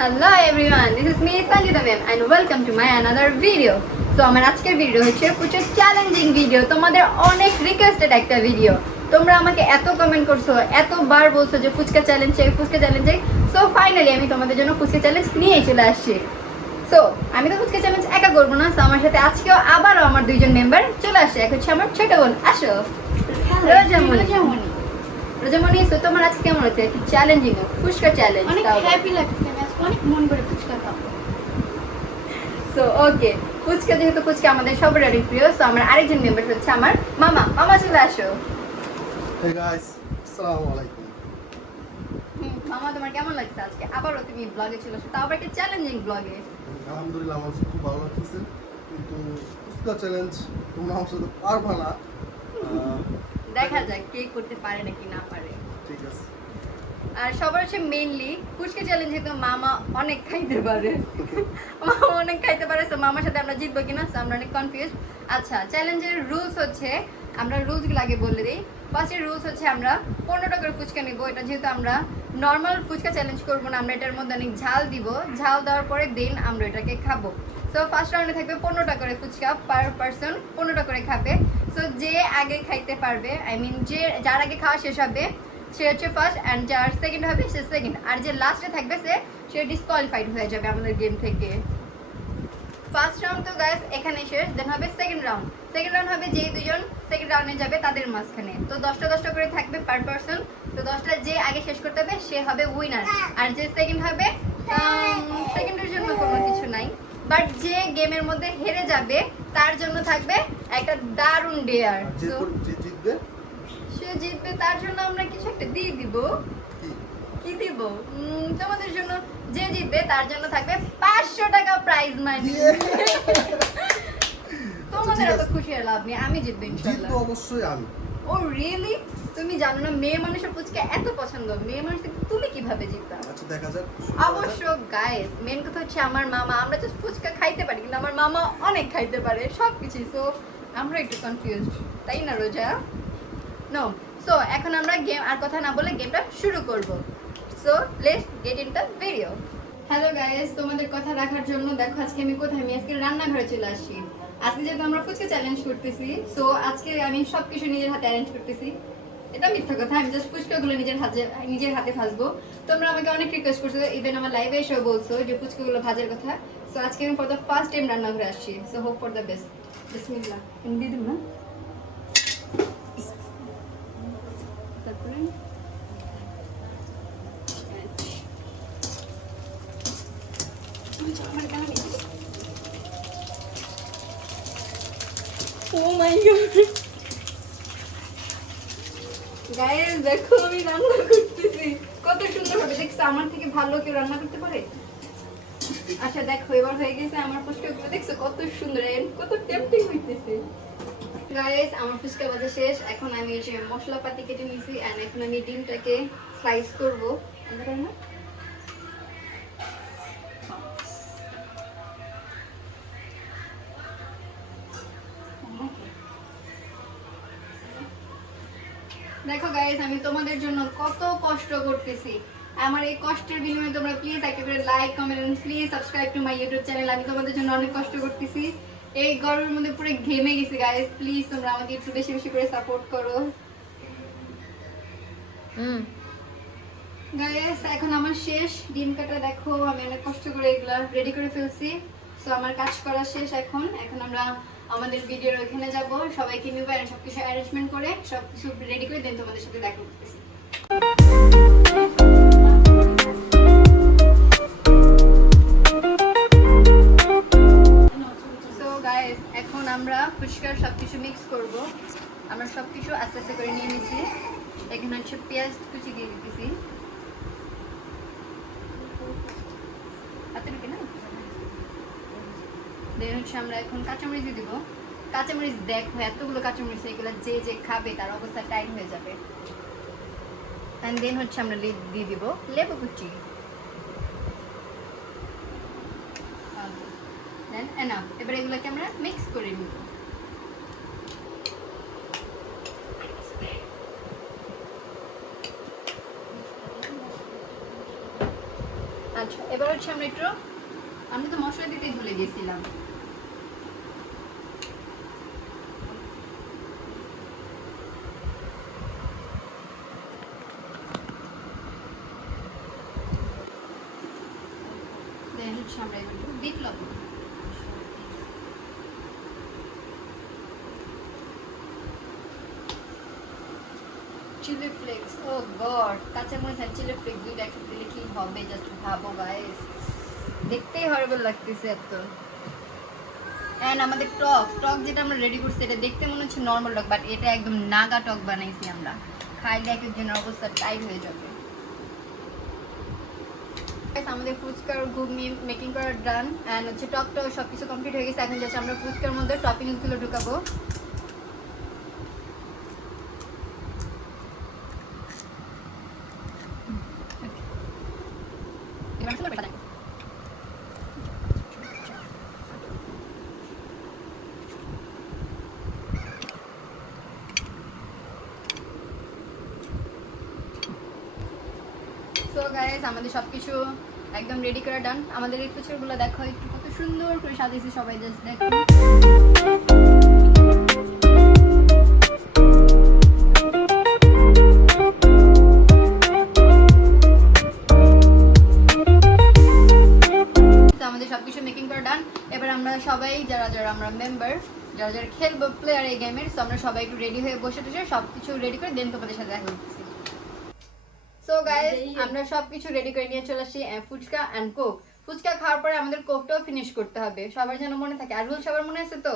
Hello everyone, this is me Sanjita ma'am and welcome to my another video. So আমার আজকের video হচ্ছে প্রচুর challenging video, তোমাদের অনেক রিকোয়েস্টেড একটা ভিডিও। তোমরা আমাকে এত কমেন্ট করছো, এতবার বলছো যে ফুচকা চ্যালেঞ্জ চাই, ফুচকা চ্যালেঞ্জ চাই। সো ফাইনালি আমি তোমাদের জন্য ফুচকা চ্যালেঞ্জ নিয়েই চলে আসছি। সো আমি তো ফুচকা চ্যালেঞ্জ একা করবো না, সো আমার সাথে আজকেও আবারও আমার দুইজন মেম্বার চলে আসছে। এক হচ্ছে আমার ছোট বোন, আসো। রোজামণি, সো তোমার আজকে কেমন হচ্ছে? একটু চ্যালেঞ্জিং ফুচকা চ্যালেঞ্জ। অনেক হ্যাপি লাগছে, অনেক মন করে ফুচকা খাবো। সো ওকে, ফুচকা যেহেতু ফুচকা আমাদের সবারই প্রিয়, সো আমার আরেকজন মেম্বার হচ্ছে আমার মামা। মামা চলে আসো। Hey guys, আসসালামু আলাইকুম। মামা তোমার কেমন লাগছে আজকে আবারও তুমি ব্লগে চলে আসো, তাও আবার একটা চ্যালেঞ্জিং ব্লগে? আলহামদুলিল্লাহ আমার কাছে খুব ভালো লাগতেছে, কিন্তু ফুচকা চ্যালেঞ্জ তোমরা আমার সাথে পারবা না। দেখা যাক কে করতে পারে নাকি না পারে। ঠিক আছে। আর সবার হচ্ছে মেইনলি ফুচকা চ্যালেঞ্জ যেহেতু মামা অনেক খাইতে পারে, মামা অনেক খাইতে পারে, সো মামার সাথে আমরা জিতবো কিনা, সো আমরা অনেক কনফিউজ। আচ্ছা, চ্যালেঞ্জের রুলস হচ্ছে, আমরা রুলসগুলো আগে বলে দিই। ফার্স্টের রুলস হচ্ছে আমরা 15 টাকার ফুচকা নিব। এটা যেহেতু আমরা নর্মাল ফুচকা চ্যালেঞ্জ করবো না, আমরা এটার মধ্যে অনেক ঝাল দিব। ঝাল দেওয়ার পরে দেন আমরা এটাকে খাবো। সো ফার্স্ট রাউন্ডে থাকবে 15 টাকা করে ফুচকা, পার পারসন 15 টাকা করে খাবে। সো যে আগে খাইতে পারবে, আই মিন যার আগে খাওয়া শেষ হবে সে হচ্ছে ফার্স্ট, অ্যান্ড যার সেকেন্ড হবে সে সেকেন্ড, আর যে লাস্টে থাকবে সে ডিসকোয়ালিফাইড হয়ে যাবে আমাদের গেম থেকে। ফার্স্ট রাউন্ড তো গাইস এখানে শেষ, দেন হবে সেকেন্ড রাউন্ড। সেকেন্ড রাউন্ড হবে যেই দুজন সেকেন্ড রাউন্ডে যাবে তাদের মাঝখানে। তো 10টা করে থাকবে পার পারসন। তো 10টা যে আগে শেষ করতে হবে সে হবে উইনার, আর যে সেকেন্ড হবে সেকেন্ডের জন্য কোনো কিছু নাই, বাট যে গেমের মধ্যে হেরে যাবে তার জন্য থাকবে একটা দারুণ ডেয়ার। যে জিতবে সে জিতবে, তার জন্য আমরা কিছু একটা দিয়ে দিব। কি দিব? তোমাদের জন্য যে জিতবে তার জন্য থাকবে 500 টাকা প্রাইজ মানি। তোমাদের এত খুশি হয়ে লাভ নেই, আমি জিতবো ইনশাআল্লাহ। জিতবো অবশ্যই আমি। ও রিয়েলি? তুমি জানো না মেয়ে মানুষের ফুচকা এত পছন্দ, মেয়ে মানুষ থেকে তুমি কিভাবে জিতবা? আচ্ছা দেখা যাক। অবশ্য গাইস মেন কথা হচ্ছে আমার মামা, আমরা জাস্ট ফুচকা খাইতে পারি কিন্তু আমার মামা অনেক খাইতে পারে সবকিছু। সো আমরা একটু কনফিউজড, তাই না রোজা? নো, সো এখন আমরা গেম আর কথা না বলে গেমটা শুরু করব। So let's get in the video. Hello guys, তোমাদের কথা রাখার জন্য দেখো আজকে আমি কোথায়, আমি আজকে রান্নাঘরে চলে আসছি। আজকে যেহেতু আমরা ফুচকা চ্যালেঞ্জ করতেছি, সো আজকে আমি সবকিছু নিজের হাতে অ্যারেঞ্জ করতেছি। এটা মিথ্যা কথা, আমি জাস্ট ফুচকাগুলো নিজের হাতে ভাজবো। তোমরা আমাকে অনেক রিকোয়েস্ট করছো, ইভেন আমার লাইভে এসেও বলছো যে ফুচকাগুলো ভাজার কথা। সো আজকে আমি ফর দ্য ফার্স্ট টাইম রান্নাঘরে আসছি, so hope for the best. বিসমিল্লাহ। আমি দিয়ে দেবো না? তারপরে Oh my god! গাইস দেখো আমি রান্না করতেছি, কত সুন্দর হবে দেখছো, আমার থেকে ভালো কেউ রান্না করতে পারে? আচ্ছা দেখো এবার হয়ে গেছে আমার ফুচকাগুলো, দেখছো কত সুন্দর, কত টেম্পটিং হইতেছে। গাইস আমার ফুচকা ভাজা শেষ, এখন আমি এসে মশলাপাতি কেটে নিয়েছি, এন্ড এখন আমি ডিমটাকে স্লাইস করব। দেখো গাইস আমি তোমাদের জন্য কত কষ্ট করতেছি, আমার এই কষ্টের বিনিময়ে তোমরা প্লিজ একটা করে like, comment and please subscribe to my YouTube channel. আমি তোমাদের জন্য অনেক কষ্ট করতেছি, এই গরমের মধ্যে পুরো ঘেমে গেছি গাইস। প্লিজ তোমরা আমাকে একটু বেশি বেশি করে সাপোর্ট করো। গাইস এখন আমার শেষ ডিম কাটা, দেখো আমি অনেক কষ্ট করে এগুলা রেডি করে ফেলছি। সো আমার কাজ করা শেষ, এখন আমরা আমাদের ভিডিওর ওখানে যাব, সবাইকে নিব, আর সবকিছু অ্যারেঞ্জমেন্ট করে সবকিছু রেডি করে দেন তোমাদের সাথে দেখা করতেছি। সো গাইস এখন আমরা ফুচকার সবকিছু মিক্স করব। আমরা সবকিছু আস্তে আস্তে করে নিয়ে নিয়েছি। এখানে হচ্ছে পেঁয়াজ কুচি দিয়ে দিতেছি, দেন হচ্ছে আমরা এখন কাঁচামরিচ দিয়ে দিব। কাঁচামরিচ দেখো এতগুলো কাঁচামরিচ, এগুলো যে যে খাবে তার অবস্থা টাইম হয়ে যাবে। এন্ড দেন হচ্ছে আমরা দিয়ে দিব লেবু কুচি। দেন এনাফ, এবার এগুলোকে আমরা মিক্স করে নিব। আচ্ছা এবার হচ্ছে আমরা তো মশলা দিতেই ভুলে গেছিলাম। দেন হচ্ছে আমরা এবার বিট লবণ, চিলি ফ্লেক্স। ও গড, কাঁচামরিচ আর চিলি ফ্লেক্স দুইটা একসাথে দিলে কি হবে জাস্ট ভাবো গাইস, দেখতেই হরিবল লাগতেছে এত। এন্ড আমাদের টক যেটা আমরা রেডি করছি এটা দেখতে মনে হচ্ছে নরমাল টক, বাট এটা একদম নাগা টক বানাইছি আমরা, খাইলে এক একজনের অবস্থা টাইট হয়ে যাবে। আমাদের ফুচকার ঘুগনি মেকিং করা ডান, এন্ড হচ্ছে টকটাও সবকিছু কমপ্লিট হয়ে গেছে। এখন যাচ্ছে আমরা ফুচকার মধ্যে টপিংস গুলো ঢুকাবো। সো গাইস আমাদের সবকিছু একদম রেডি করা ডান। আমাদের এই ফুচকাগুলো দেখো একটু কত সুন্দর করে সাজিয়েছি সবাই, জাস্ট দেখো। আমাদের সবকিছু মেকিং করা ডান। এবার আমরা সবাই যারা আমরা মেম্বার, যারা খেলবো প্লেয়ার এই গেমের, সো আমরা সবাই একটু রেডি হয়ে বসে সবকিছু রেডি করে দেন তোমাদের সাথে দেখা করতেছি। সো গাইস আমরা সবকিছু রেডি করে নিয়ে চলে আসছি ফুচকা এন্ড কোক। ফুচকা খাওয়ার পরে আমাদের কোকটাও ফিনিশ করতে হবে, সবার যেন মনে থাকে। আর রুল সবার মনে আছে তো?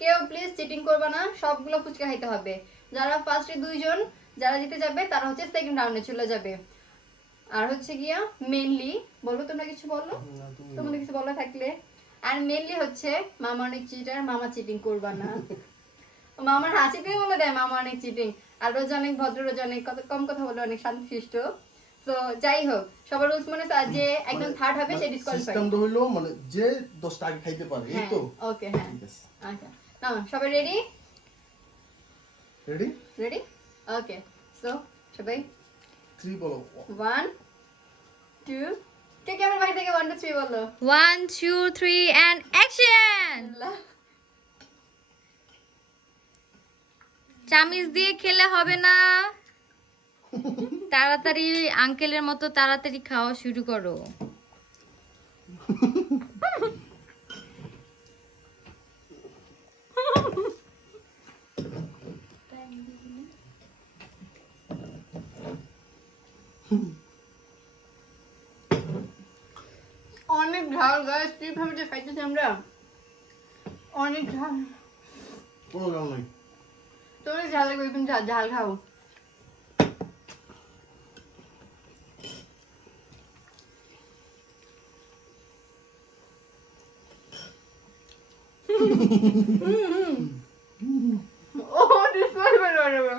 কেউ প্লিজ চিটিং করবে না, সবগুলো ফুচকা খাইতে হবে। যারা ফার্স্টে 2 জন যারা জিতে যাবে তারা হচ্ছে সেকেন্ড রাউন্ডে চলে যাবে। আর হচ্ছে গিয়া মেইনলি বলো, তোমরা কিছু বলো, তোমাদের কিছু বলা থাকলে। আর মেইনলি হচ্ছে মামা অনেক চিটার, মামা চিটিং করবা না। মামার হাসিতেই বলে দেয় মামা অনেক চিটিং। আর রোজ অনেক ভদ্র, রোজ অনেক কম কথা বলে, অনেক শান্তশিষ্ট। সো যাই হোক, সবার রুলস মনে আছে, যে একদম থার্ড হবে সে ডিসকোয়ালিফাই। সিস্টেমটা হলো মানে যে 10টা আগে খাইতে পারে, এই তো? ওকে, হ্যাঁ, আচ্ছা না সবাই রেডি? Ready okay. সো সবাই 3 বলো। 1 2 কে ক্যামেরা বাইরে থেকে 1 2 3 বলো। 1 2 3 and action! চামিচ দিয়ে খেলে হবে না, তাড়াতাড়ি আঙ্কেলের মতো তাড়াতাড়ি খাওয়া শুরু করো। অনেক ঝাল গাইস, কিভাবে যে খাইতেছি আমরা, অনেক ঝাল। কোনো ঝাল নাই। তোমার ঝাল লাগবে, তুমি ঝাল খাও। ও ডিসপোজেবল হবে।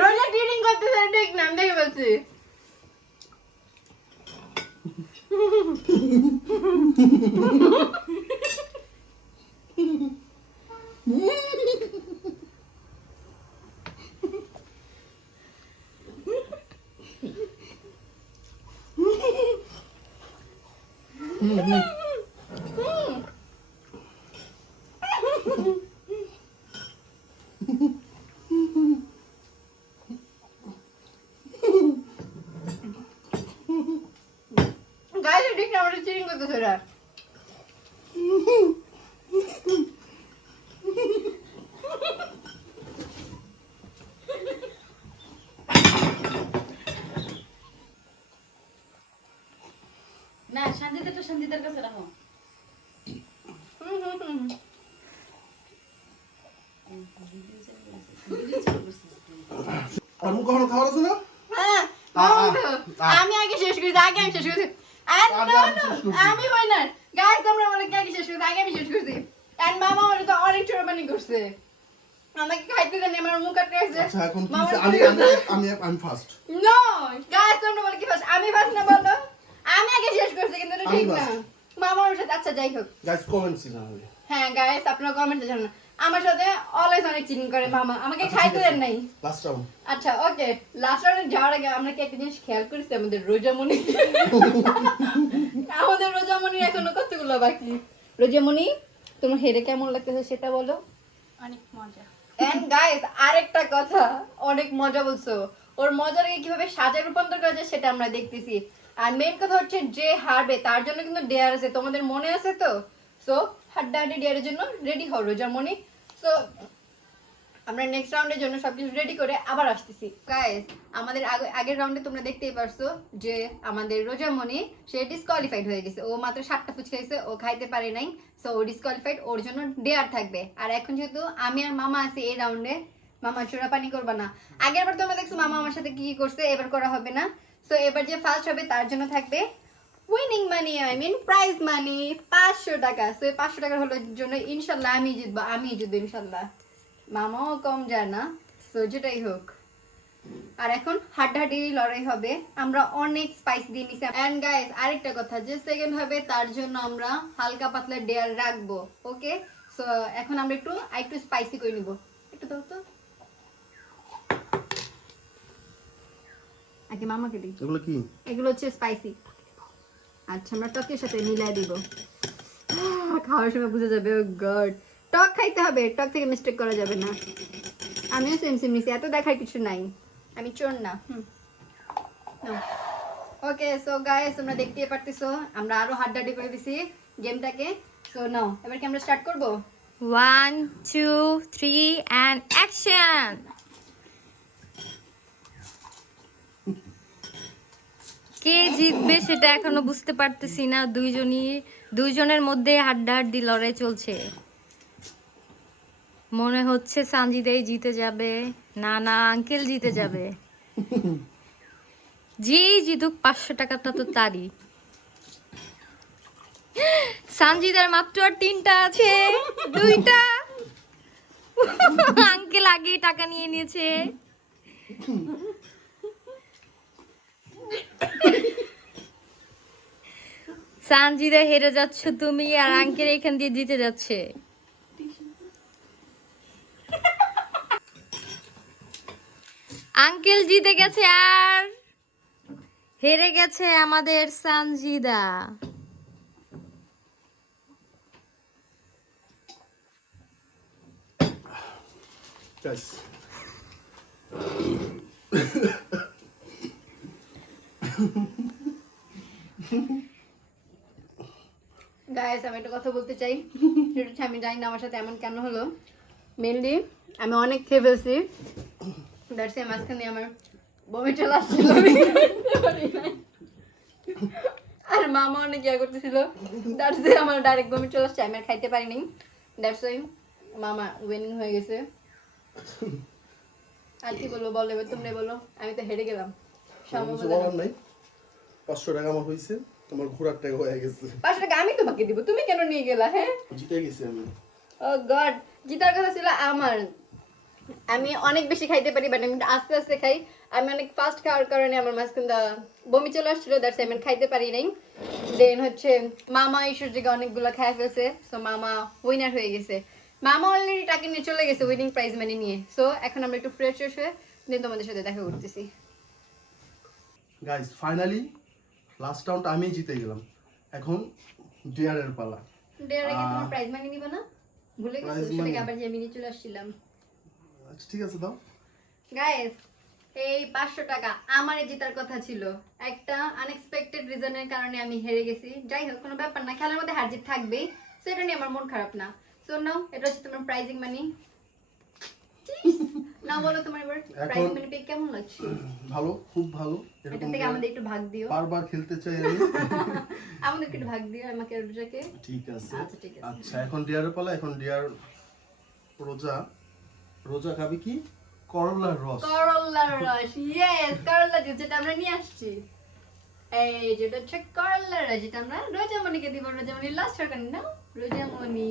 রোজা টিডিং করতেছে, ঠিক না? আমি দেখে বলছি। গাইলে ঠিক না, আমরা চিটিং করতেছে ওরা। না শান্তিদের কাছে রাখো। আর মুখ কখনো খাওয়ার আছে না? আমি আগে শেষ করেছি, আমি শেষ করেছি। আমি উইনার গাইস, তোমরা বলে আগে শেষ করেছি, আমি শেষ করেছি। এন্ড মামা আমাকে তো অনেক চোরবানি করছে, আমাকে খাইতে দেন, আমার মুখ আটকে আছে। আচ্ছা এখন কি আমি ফার্স্ট। নো গাইস, তোমরা বলে কি ফার্স্ট? আমি ফার্স্ট না, বলো। আমি আগে শেষ করছি, কিন্তু এটা ঠিক না। মামা ওর সাথে, আচ্ছা যাই হোক। গাইস কমেন্টস জানাবে। হ্যাঁ গাইস, আপনারা কমেন্টে জানান। আমার সাথে অলওয়েজ অনেক চিটিং করে মামা, আমাকে খাইতে দেন নাই। Last round. আচ্ছা ওকে, লাস্ট রাউন্ডে যাওয়ার আগে আমরা কি একটা জিনিস খেয়াল করেছি, আমাদের রোজামণি আমাদের রোজামণির এখনো কতগুলো বাকি। রোজামণি, তোমার হেরে কেমন লাগতেছে সেটা বলো। অনেক মজা। এন্ড গাইস আরেকটা কথা, অনেক মজা বলছো, ওর মজাটাকে কিভাবে সাজায় রূপান্তর করা যায় সেটা আমরা দেখতেছি। আর মেইন কথা হচ্ছে যে হারবে তার জন্য কিন্তু ডেয়ার আছে, তোমাদের মনে আছে তো? সো হাড্ডাহাড্ডি ডেয়ারের জন্য রেডি হও রোজামণি। সো আমরা নেক্সট রাউন্ডের জন্য সবকিছু রেডি করে আবার আসতেছি। গাইস আমাদের আগের রাউন্ডে তোমরা দেখতেই পারছো যে আমাদের রোজামণি সে ডিসকোয়ালিফাইড হয়ে গেছে, ও মাত্র 7টা ফুচকা খাইছে, ও খাইতে পারে নাই, সো ও ডিসকোয়ালিফাইড, ওর জন্য ডেয়ার থাকবে। আর এখন যেহেতু আমি আর মামা আছি এই রাউন্ডে, মামা চোরা পানি করবা না। আগের বার তোমরা দেখছো মামা আমার সাথে কি কি করছে, এবার করা হবে না। সো এবার যে ফার্স্ট হবে তার জন্য থাকবে winning money, I mean prize money 500 টাকা। সো এই 500 টাকার হলো জন্য ইনশাল্লাহ আমি জিতবো ইনশাল্লাহ, মামাও কম যায় না। সো যেটাই হোক, আর এখন হাড্ডাহাড্ডি লড়াই হবে, আমরা অনেক স্পাইস দিয়ে নিছি। এন্ড গাইস আরেকটা কথা, যে সেকেন্ড হবে তার জন্য আমরা হালকা পাতলা ডেয়ার রাখবো, ওকে? সো এখন আমরা একটু স্পাইসি করে নিব, একটু দাও তো আগে মামাকে দিই। এগুলো কি? এগুলো হচ্ছে স্পাইসি। আচ্ছা আমরা টকের সাথে মিলাই দিব, খাওয়ার সময় বুঝে যাবে। ও গড, টক খাইতে হবে, টক থেকে মিস্টেক করা যাবে না। আমিও সেম নিছি, এত দেখার কিছু নাই, আমি চোর না। ওকে সো গাইস তোমরা দেখতেই পারতেছো আমরা আরো হাড্ডাহাড্ডি করে দিছি গেমটাকে। সো নাও এবার কি আমরা স্টার্ট করব? 1 2 3 and action. কে জিতবে সেটা এখনো বুঝতে পারতেছি না, দুইজনের মধ্যে হাড্ডাহাড্ডি লড়াই চলছে। মনে হচ্ছে সানজিদাই জিতে যাবে, না আঙ্কেল জিতে যাবে। যেই জিতুক 500 টাকাটা তো তারই। সানজিদার মাত্র আর 3টা আছে, 2টা। আঙ্কেল আগেই টাকা নিয়ে নিয়েছে। সানজিদা হেরে যাচ্ছ তুমি, আর আঙ্কেল এখান দিয়ে জিতে যাচ্ছে। আঙ্কেল জিতে গেছে আর হেরে গেছে আমাদের সানজিদা। গাইস গাইস আমি একটা কথা বলতে চাই, সেটা হচ্ছে আমি জানি না আমার সাথে এমন কেন হলো। মেনলি আমি অনেক খেয়ে ফেলছি, দ্যাটস এ মাঝখানে আমার বমি চলে আসছিল, আর মামা অনেক ইয়া করতেছিল, দ্যাটস এ আমার ডাইরেক্ট বমি চলে আসছে, আমি আর খাইতে পারিনি। দ্যাটস ওয়াই মামা উইনিং হয়ে গেছে। আর কি বলবো বলো, এবার তুমি বলো, আমি তো হেরে গেলাম। কিছু বলার নাই, 500 টাকা আমার হয়েছে, তোমার ঘোরার টাকা হয়ে গেছে। 500 টাকা আমি তোমাকে দিব, তুমি কেন নিয়ে গেলা? হ্যাঁ জিতে গেছি আমি। ও গড, জিতার কথা ছিল আমার। আমি অনেক বেশি খাইতে পারি, বাট আমি আস্তে আস্তে খাই। আমি অনেক ফাস্ট খাওয়ার কারণে আমার মাঝখানটা বমি চলে আসছিল, দ্যাটস আমি খাইতে পারি নাই। দেন হচ্ছে মামা ইস্যুর জায়গায় অনেকগুলো খাই ফেলছে, সো মামা উইনার হয়ে গেছে। মামা অলরেডি টাকা নিয়ে চলে গেছে উইনিং প্রাইজ মানি নিয়ে। সো এখন আমরা একটু ফ্রেশ হয়ে দেন তোমাদের সাথে দেখা করতেছি। গাইস ফাইনালি লাস্ট রাউন্ড আমি জিতে গেলাম, এখন ডিয়ারের পালা। ডেয়ার আগে তোমার প্রাইজ মানি নিবা না? ভুলে গেছো? Prize সেটাকে money? আবার যে আমি নিয়ে চলে আসছিলাম। আচ্ছা ঠিক আছে দাও। গাইস এই 500 টাকা আমার জেতার কথা ছিল, একটা আনএক্সপেক্টেড রিজনের কারণে আমি হেরে গেছি। যাই হোক কোনো ব্যাপার না, খেলার মধ্যে হার জিত থাকবেই, সেটা নিয়ে আমার মন খারাপ না। সো নাও এটা হচ্ছে তোমার প্রাইজিং মানি। না বলো তোমার এবার প্রাইজিং মানি পেয়ে কেমন লাগছে? ভালো, খুব ভালো। এটা এরকম থেকে আমাদের একটু ভাগ দিও, বারবার খেলতে চাই আমি। আমাদের একটু ভাগ দিও আমাকে আর রোজাকে। ঠিক আছে আচ্ছা ঠিক আছে। আচ্ছা এখন ডিয়ারের পালা। এখন ডিয়ার রোজা খাবে কি? করলার রস। করলার রস, ইয়েস করলা জুস যেটা আমরা নিয়ে আসছি। এই যেটা হচ্ছে করলার রস, যেটা আমরা রোজামণিকে দিব। রোজামণি লাস্ট সরকার না, রোজামণি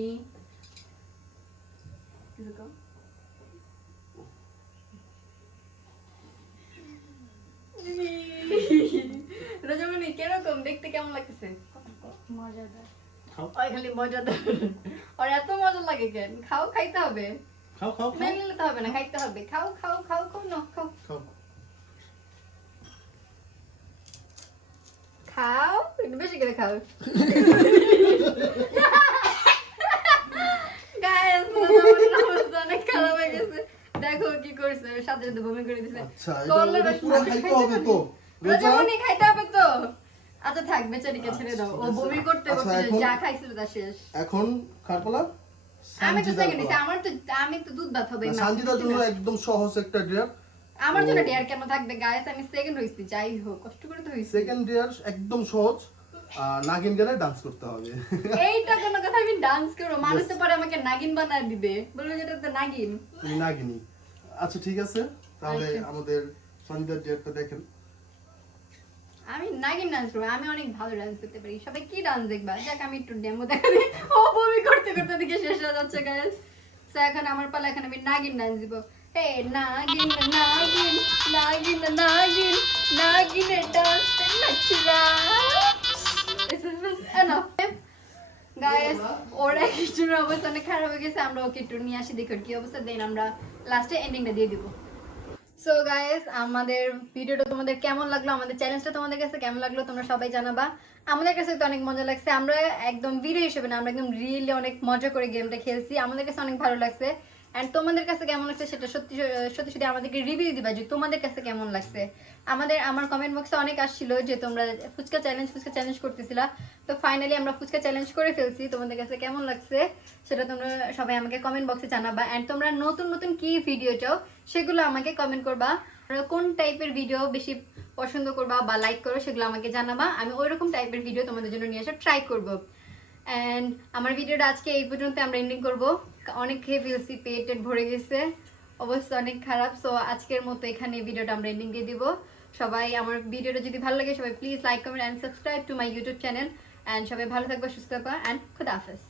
রোজামণি কিরকম দেখতে, কেমন লাগতেছে? মজাদার। খাও ওই খালি মজা দেয় আর এত মজা লাগে কেন খাও খাইতে হবে খাও খাও খাও মেনে নিতে হবে না খাইতে হবে খাও খাও খাও খাও না খাও খাও খাও একটু বেশি করে খাও Guys, অনেক খারাপ হয়ে গেছে দেখো কি করছে সাথে সাথে বমি করে দিছে আচ্ছা এটা পুরো খাইতে হবে তো রোজা রোজামনি খাইতে হবে তো আচ্ছা থাক বেচারিকে ছেড়ে দাও ও বমি করতে আচ্ছা, করতে এখন- যা খাইছিল তা শেষ এখন কারপালা আমি তো সেকেন্ড দিছি আমি তো দুধ ভাত হবে সানজিদার জন্য একদম সহজ একটা ডিয়ার আমার জন্য ডেয়ার কেন থাকবে গাইস আমি সেকেন্ড হইছি যাই হোক কষ্ট করে তো হইছি সেকেন্ড ডিয়ার একদম সহজ নাগিন গানে ডান্স করতে হবে এইটা কোনো কথা আমি ডান্স করব মানুষ তো পরে আমাকে নাগিন বানায় দিবে বলবে যেটা তো নাগিন তুমি নাগিনি আচ্ছা ঠিক আছে তাহলে আচ্ছা। আমাদের সানজিদার ডিয়ারটা দেখেন আমি নাগিন ডান্স করবো আমি অনেক ভালো ডান্স করতে পারি সবাই কি ডান্স দেখবা যাক আমি একটু ডেমো দেখাবি ও বমি করতে করতে দিকে শেষ হয়ে যাচ্ছে গাইস সো এখন আমার পালা এখন আমি নাগিন ডান্স দিব হে নাগিন নাগিন নাগিন নাগিন নাগিনের ডান্স নাচরা গাইস ওরা কিছুর অবস্থা অনেক খারাপ হয়ে গেছে আমরা ওকে একটু নিয়ে আসি দেখো কি অবস্থা দেন আমরা লাস্টে এন্ডিংটা দিয়ে দিব সো গাইস আমাদের ভিডিওটা তোমাদের কেমন লাগলো আমাদের চ্যালেঞ্জটা তোমাদের কাছে কেমন লাগলো তোমরা সবাই জানাবা আমাদের কাছে তো অনেক মজা লাগছে আমরা একদম ভিডিও হিসেবে না আমরা একদম রিয়েলি অনেক মজা করে গেমটা খেলছি আমাদের কাছে অনেক ভালো লাগছে এন্ড তোমাদের কাছে কেমন লাগছে সেটা সত্যি সত্যি আমাদেরকে রিভিউ দিবা যে তোমাদের কাছে কেমন লাগছে আমার কমেন্ট বক্সে অনেক আসছিল যে তোমরা ফুচকা চ্যালেঞ্জ করতেছিলা তো ফাইনালি আমরা ফুচকা চ্যালেঞ্জ করে ফেলছি তোমাদের কাছে কেমন লাগছে সেটা তোমরা সবাই আমাকে কমেন্ট বক্সে জানাবা এন্ড তোমরা নতুন নতুন কি ভিডিও চাও সেগুলো আমাকে কমেন্ট করবা তোমরা কোন টাইপের ভিডিও বেশি পছন্দ করবা বা লাইক করো সেগুলো আমাকে জানাবা আমি ওইরকম টাইপের ভিডিও তোমাদের জন্য নিয়ে আসা ট্রাই করবো এন্ড আমার ভিডিওটা আজকে এই পর্যন্ত আমরা এন্ডিং করবো অনেক খেয়ে ফেলছি পেট ভরে গেছে অবস্থা অনেক খারাপ সো আজকের মতো এখানে ভিডিওটা আমরা এন্ডিং দিয়ে দিব সবাই আমার ভিডিওটা যদি ভালো লাগে সবাই please like comment and subscribe to my YouTube channel and সবাই ভালো থাকবে সুস্থ থাকবে এন্ড খুদা হাফেজ